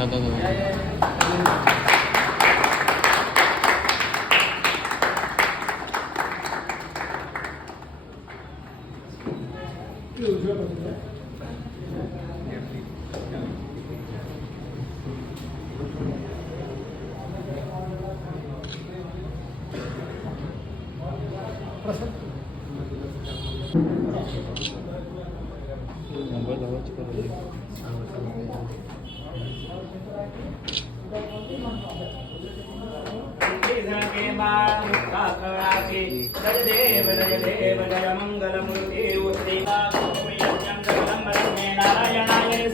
जय देव जय मंगल मूर्ति नारायणाय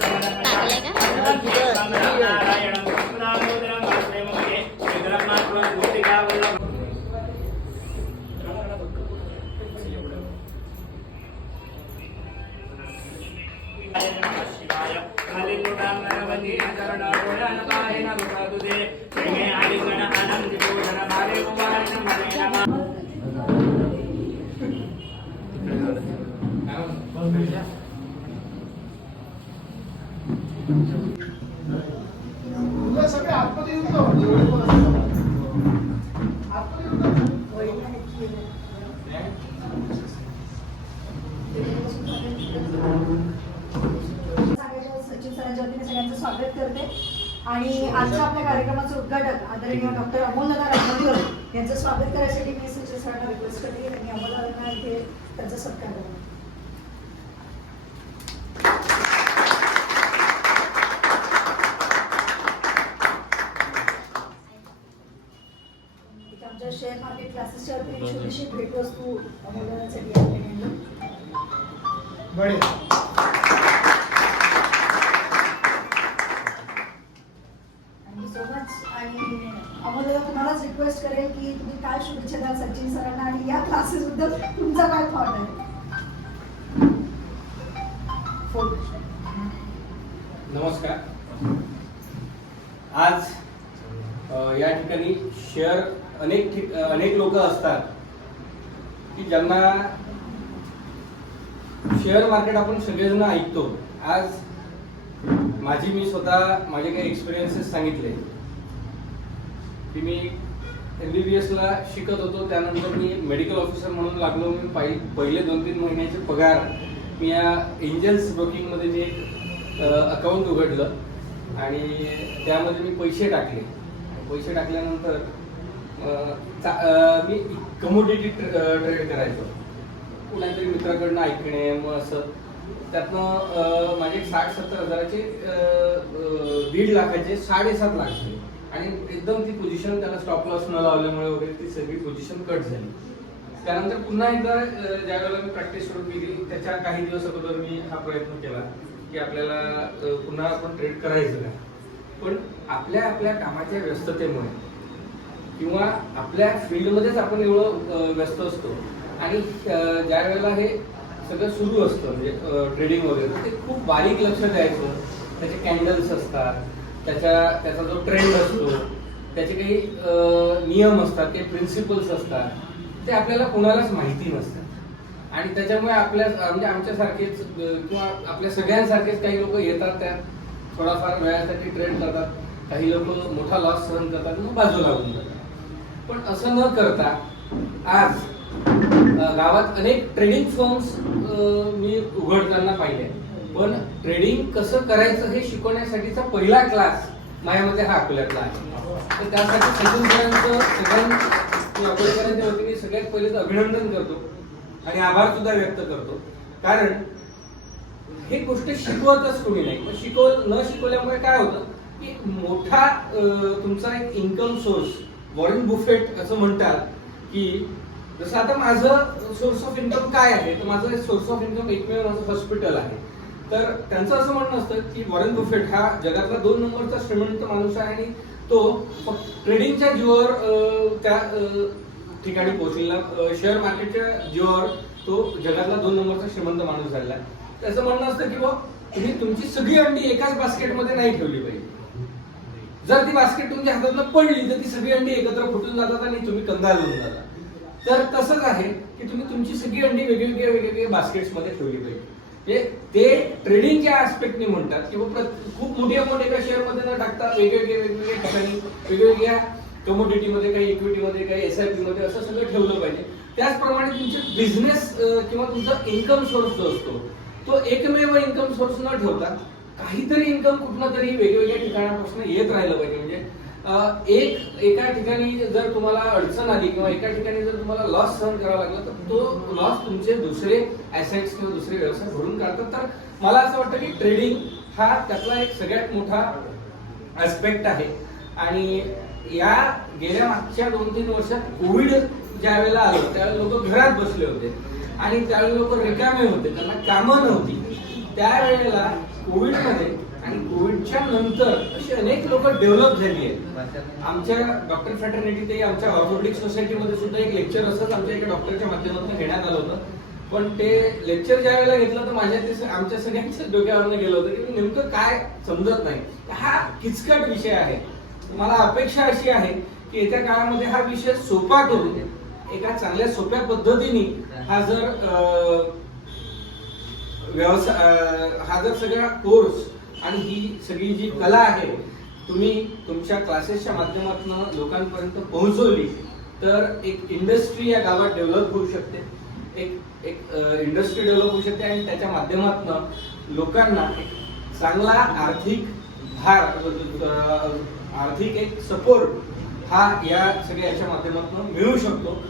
सगळे आतमध्ये येऊन सचिन सरांच्या वतीने सगळ्यांचं स्वागत करते आणि आजच्या आपल्या कार्यक्रमाचे उद्घाटक आदरणीय डॉक्टर अमोलदादा रामदेवर यांचं स्वागत करण्यासाठी मी सचिन सरांना रिक्वेस्ट करते त्यांनी अमोलदादांना इथे त्यांचा सत्कार करावा. आमच्या शेअर मार्केट क्लासेसच्या वतीने छोटीशी भेटवस्तू अमोलदादांसाठी आणली. अमोलदादा तुम्हालाच रिक्वेस्ट करेल की तुम्ही काय शुभेच्छा द्याल सचिन सरांना आणि या क्लासेस बद्दल तुमचा काय थॉट आहे. नमस्कार. आज या ठिकाणी अनेक लोक असतात की ज्यांना शेअर मार्केट आपण सगळेजण ऐकतो. आज मी स्वतः माझे काही एक्सपिरियन्सेस सांगितले की मी MBBS ला शिकत होतो. त्यानंतर मी मेडिकल ऑफिसर म्हणून लागलो. मी पहिले 2-3 महिन्याचे पगार मी या एंजल्स ब्रोकिंगमध्ये मी एक अकाउंट उघडलं आणि त्यामध्ये मी पैसे टाकल्यानंतर मी कमोडिटी ट्रेड करायचो. कुणातरी मित्राकडनं ऐकणे, मग असं त्यातनं माझे 60-70 हजाराचे 1.5 लाखाचे 7.5 लाख झाले आणि एकदम ती पोझिशन त्याला स्टॉप लॉस न लावल्यामुळे वगैरे ती सगळी पोझिशन कट झाली. त्यानंतर पुन्हा एकदा ज्या वेळेला मी प्रॅक्टिस सुरू केली त्याच्या काही दिवस अगोदर मी हा प्रयत्न केला की आपल्याला पुन्हा आपण ट्रेड करायचं का. पण आपल्या कामाच्या व्यस्ततेमुळे किंवा आपल्या फील्डमध्येच आपण एवढं व्यस्त असतो आणि ज्या वेळेला हे सगळं सुरू असतं म्हणजे ट्रेडिंग वगैरे ते खूप बारीक लक्ष द्यायचं. त्याचे कॅन्डल्स असतात, त्याचा जो ट्रेंड असतो, त्याचे काही नियम असतात, काही प्रिन्सिपल्स असतात, ते आपल्याला कोणालाच माहिती नसतात आणि त्याच्यामुळे म्हणजे आमच्यासारखेच किंवा आपल्या सगळ्यांसारखेच काही लोक येतात, त्यात थोडाफार वेळासाठी ट्रेड करतात, काही लोक मोठा लॉस सहन करतात, मग बाजूला लागून जातात. पण असं न करता आज गावात अनेक ट्रेडिंग फर्म्स मी उघडताना पाहिले. पण ट्रेडिंग कसं करायचं हे शिकवण्यासाठीचा पहिला क्लास माझ्यामध्ये हा अकोल्यातला आहे. तर त्यासाठी सचिन सरांचं अकोलेकरांच्या वतीने सगळ्यात पहिले तर अभिनंदन करतो आणि आभार सुद्धा व्यक्त करतो. कारण हे गोष्ट शिकवतच कोणी नाही. मग न शिकवल्यामुळे काय होतं की मोठा तुमचा एक इन्कम सोर्स, वॉरेन बुफेट असं म्हणतात की जसं आता माझं सोर्स ऑफ इन्कम काय आहे, तर माझं सोर्स ऑफ इन्कम एकमेव माझं हॉस्पिटल आहे. तर त्यांचं असं म्हणणं असतं की वॉरेन बुफेट हा जगातला 2 नंबरचा श्रीमंत माणूस आहे आणि तो ट्रेडिंगच्या जीवावर त्या ठिकाणी पोहोचलेला, शेअर मार्केटच्या जीवावर तो जगातला 2 नंबरचा श्रीमंत माणूस झालेला आहे. त्याचं म्हणणं असतं की तुम्ही तुमची सगळी अंडी एकाच बास्केटमध्ये नाही ठेवली पाहिजे. जर ती बास्केट तुमच्या हातातून पडली तर ती सगळी अंडी एकत्र फुटून जातात आणि तुम्ही कंगाल होऊन जाता. तर तसंच आहे की तुम्ही तुमची सगळी अंडी वेगवेगळ्या बास्केट्समध्ये ठेवली पाहिजे. ते ट्रेडिंगच्या ऍस्पेक्टनी म्हणतात किंवा खूप मोठी अमाऊंट एका शेअरमध्ये न टाकता वेगवेगळ्या ठिकाणी वेगवेगळ्या कमोडिटीमध्ये, काही इक्विटीमध्ये, काही SIP मध्ये असं सगळं ठेवलं पाहिजे. त्याचप्रमाणे तुमचे बिझनेस किंवा तुमचा इन्कम सोर्स जो असतो तो एकमेव इन्कम सोर्स न ठेवता काहीतरी इन्कम कुठनं तरी वेगवेगळ्या ठिकाणापासून येत राहिलं पाहिजे. म्हणजे एका ठिकाणी जर तुम्हाला अडचण आली किंवा एका ठिकाणी जर तुम्हाला लॉस सहन करावा लागला तर तो लॉस तुमचे दुसरे ऍसेट्स किंवा दुसरे व्यवसाय भरून काढतात. तर मला असं वाटतं की ट्रेडिंग हा त्यातला एक सगळ्यात मोठा ऍस्पेक्ट आहे. आणि या गेल्या मागच्या 2-3 वर्षात कोविड ज्या वेळेला आलं त्यावेळेला लोक घरात बसले होते आणि त्यावेळेला लोक रिकामे होते, त्यांना कामं नव्हती. त्यावेळेला कोविडमध्ये आणि कोविडच्या नंतर अशी अनेक लोक डेव्हलप झाली आहेत. आमच्या डॉक्टर फ्रॅटर्निटी आमच्या ऑर्थोपेडिक सोसायटीमध्ये सुद्धा एक लेक्चर असंच आमच्या एका डॉक्टरच्या माध्यमातून घेण्यात आलं होतं. पण ते लेक्चर ज्या वेळेला घेतलं तर माझ्या आमच्या सगळ्यांच्या डोक्यावरनं गेलं होतं की नेमकं काय समजत नाही. हा किचकट विषय आहे. मला अपेक्षा अशी आहे की येत्या काळामध्ये हा विषय सोपा करून एका चांगल्या सोप्या पद्धतीने हा जर हा जर सगळा कोर्स आणि ही सगळी जी कला आहे तुम्ही तुमच्या क्लासेसच्या माध्यमातून लोकांपर्यंत पोहोचवली तर एक इंडस्ट्री या गावात डेव्हलप होऊ शकते. एक इंडस्ट्री डेव्हलप होऊ शकते आणि त्याच्या माध्यमातून लोकांना चांगला आर्थिक भार, आर्थिक एक सपोर्ट हा या सगळ्याच्या माध्यमातून मिळू शकतो.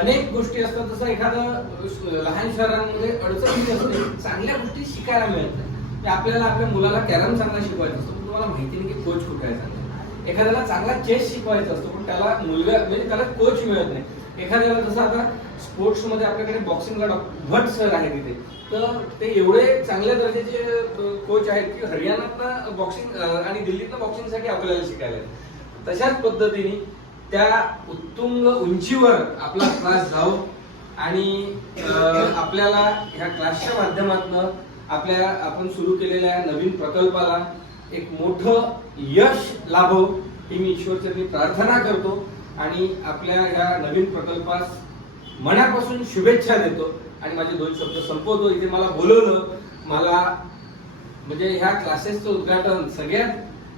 अनेक गोष्टी असतात, जसं एखादं लहान शहरांमध्ये अडचणी असते, चांगल्या गोष्टी शिकायला मिळतात. आपल्याला आपल्या मुलाला कॅरम चांगला शिकवायचा असतो पण तुम्हाला माहिती नाही की कोच कुठे आहे चांगला. एखाद्याला चांगला चेस शिकवायचा असतो पण त्याला मुलगा म्हणजे त्याला कोच मिळत नाही. एखाद्याला जसं आता स्पोर्ट्स मध्ये आपल्याकडे बॉक्सिंगला भट सर आहे तिथे, तर ते एवढे चांगल्या दर्जाचे कोच आहेत की हरियाणातनं बॉक्सिंग आणि दिल्लीतनं बॉक्सिंगसाठी आपल्याला शिकायला. तशाच पद्धतीने त्या उत्तुंग उंचीवर आपला क्लास जाऊ आणि आपल्याला ह्या क्लासच्या माध्यमातून आपण सुरू केलेल्या नवीन प्रकल्पाला एक मोठं यश लाभो ही मी ईश्वरचरणी प्रार्थना करतो आणि आपल्या ह्या नवीन प्रकल्पास मनापासून शुभेच्छा देतो आणि माझे 2 शब्द संपवतो. इथे मला बोलवलं, मला म्हणजे ह्या क्लासेसचं उद्घाटन सगळ्यात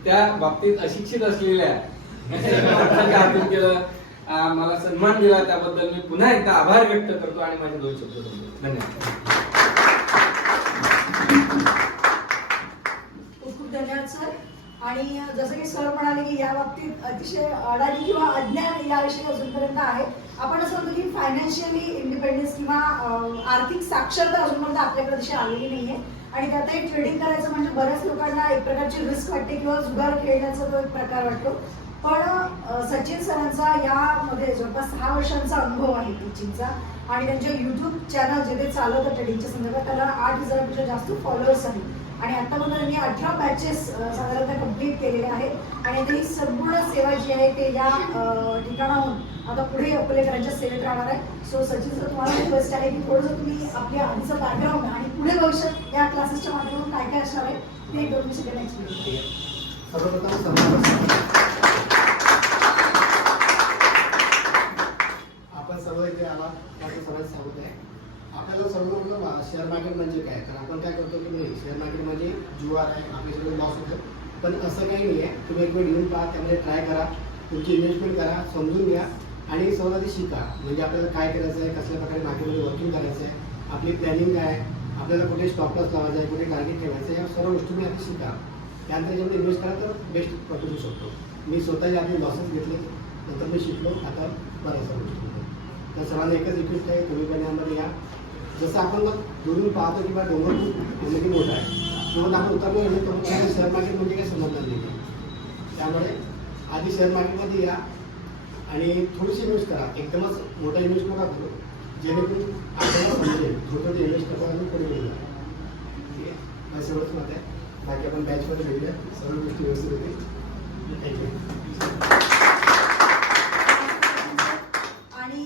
त्या बाबतीत अशिक्षित असलेल्या केलं, मला सन्मान दिला त्याबद्दल मी पुन्हा एकदा आभार व्यक्त करतो आणि माझे 2 शब्द संपवतो. धन्यवाद. खूप खूप धन्यवाद सर. आणि जसं की सर म्हणाले की या बाबतीत अतिशय अडाणी किंवा अज्ञान याविषयी अजूनपर्यंत आहे. आपण असं म्हणतो की फायनान्शियली इंडिपेंडन्स किंवा आर्थिक साक्षरता अजूनपर्यंत आपल्याकडे तशी आलेली नाहीये. आणि त्यातही ट्रेडिंग करायचं म्हणजे बऱ्याच लोकांना एक प्रकारची रिस्क वाटते किंवा जुगार खेळण्याचा तो एक प्रकार वाटतो. पण सचिन सरांचा यामध्ये जवळपास 6 वर्षांचा अनुभव आहे टीचिंगचा आणि त्यांच्या युट्यूब चॅनल जे ते चालवतं ट्रेडिंगच्या संदर्भात त्याला 8,000पेक्षा जास्त फॉलोअर्स आहेत. आणि आतापर्यंत त्यांनी 18 बॅचेस साधारणतः कंप्लीट केलेले आहेत आणि आता ही संपूर्ण सेवा जी आहे ते या ठिकाणाहून आता पुढे अकोलेकरांच्या सेवेत राहणार आहे. सो सचिन सर तुम्हाला रिक्वेस्ट आहे की थोडंसं तुम्ही आपल्या आधीचं बॅकग्राऊंड आणि पुढे भविष्यात या क्लासेसच्या माध्यमातून काय काय असणार आहे ते 2 सेकंद एक्सप्लेन करूया. आपण सर्व इथे आला त्याचं सर्वात स्वागत आहे. आपल्याला सर्व शेअर मार्केट म्हणजे काय, तर आपण काय करतो की नाही शेअर मार्केट म्हणजे जुगार आहे, आपले सगळे लॉस होतं. पण असं काही नाही आहे. तुम्ही एक वेळ येऊन पहा, त्यामध्ये ट्राय करा, तुमची इन्व्हेस्टमेंट करा, समजून घ्या आणि सर्वात शिका. म्हणजे आपल्याला काय करायचं आहे, कसल्या प्रकारे मार्केटमध्ये वर्किंग करायचं आहे, आपली प्लॅनिंग काय आहे, आपल्याला कुठे स्टॉप लॉस लावायचा आहे, कुठे टार्गेट ठेवायचं आहे, या सर्व गोष्टी तुम्ही आता शिका. त्यानंतर त्याच्यामध्ये इन्व्हेस्ट करा तर बेस्ट प्रॉफिट होऊ शकतो. मी स्वतःचे आपले लॉसेस घेतले, नंतर मी शिकलो, आता बऱ्याचशा गोष्टी. तर सर्वांना एकच रिक्वेस्ट आहे, तुम्ही पण यामध्ये या. जसं आपण दुरून पाहतो किंवा डोंगर खूप म्हणजे मोठा आहे, म्हणून आपण उतरलो आणि शेअर मार्केट म्हणजे काही समजणार नाही. त्यामुळे आधी शेअर मार्केटमध्ये या आणि थोडीशी इन्व्हेस्ट करा. एकदमच मोठा इन्व्हेस्ट नका करू, जेणेकरून आपल्याला समजेल छोटं ते इन्व्हेस्ट करता आणि पुढे गेला. ठीक आहे, माझं सर्वच मत आहे. बाकी आपण बॅचमध्ये भेटूया, सर्व गोष्टी व्यवस्थित होतील. थँक्यू. आणि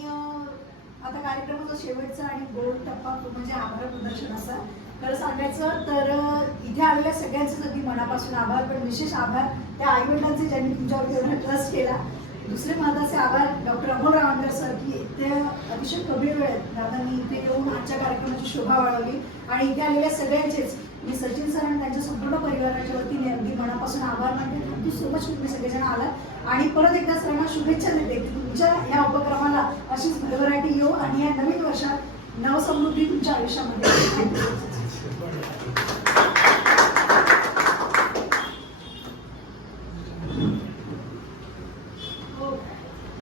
आता कार्यक्रमाचा शेवटचा आणि गोल टप्पा म्हणजे आभार प्रदर्शन असा. खरं सांगायचं तर इथे आलेल्या सगळ्यांचे अगदी मनापासून आभार, पण विशेष आभार त्या आईवडिलांचे ज्यांनी तुमच्यावरती एवढा ट्रस्ट केला. दुसरे महत्त्वाचे आभार डॉक्टर अमोल रावणकर सर की ते अतिशय कमी वेळेत दादांनी इथे येऊन आजच्या कार्यक्रमाची शोभा वाढवली आणि इथे आलेल्या सगळ्यांचेच मी सचिन सर आणि त्यांच्या संपूर्ण परिवाराच्या वतीने अगदी मनापासून आभार मानते. थँक्यू सो मच तुम्ही सगळेजण आलात आणि परत एकदा सर्वांना शुभेच्छा देते की तुमच्या या उपक्रमाला अशीच भरभराटी येऊ आणि या नवीन वर्षात नवसमृद्धी तुमच्या आयुष्यामध्ये.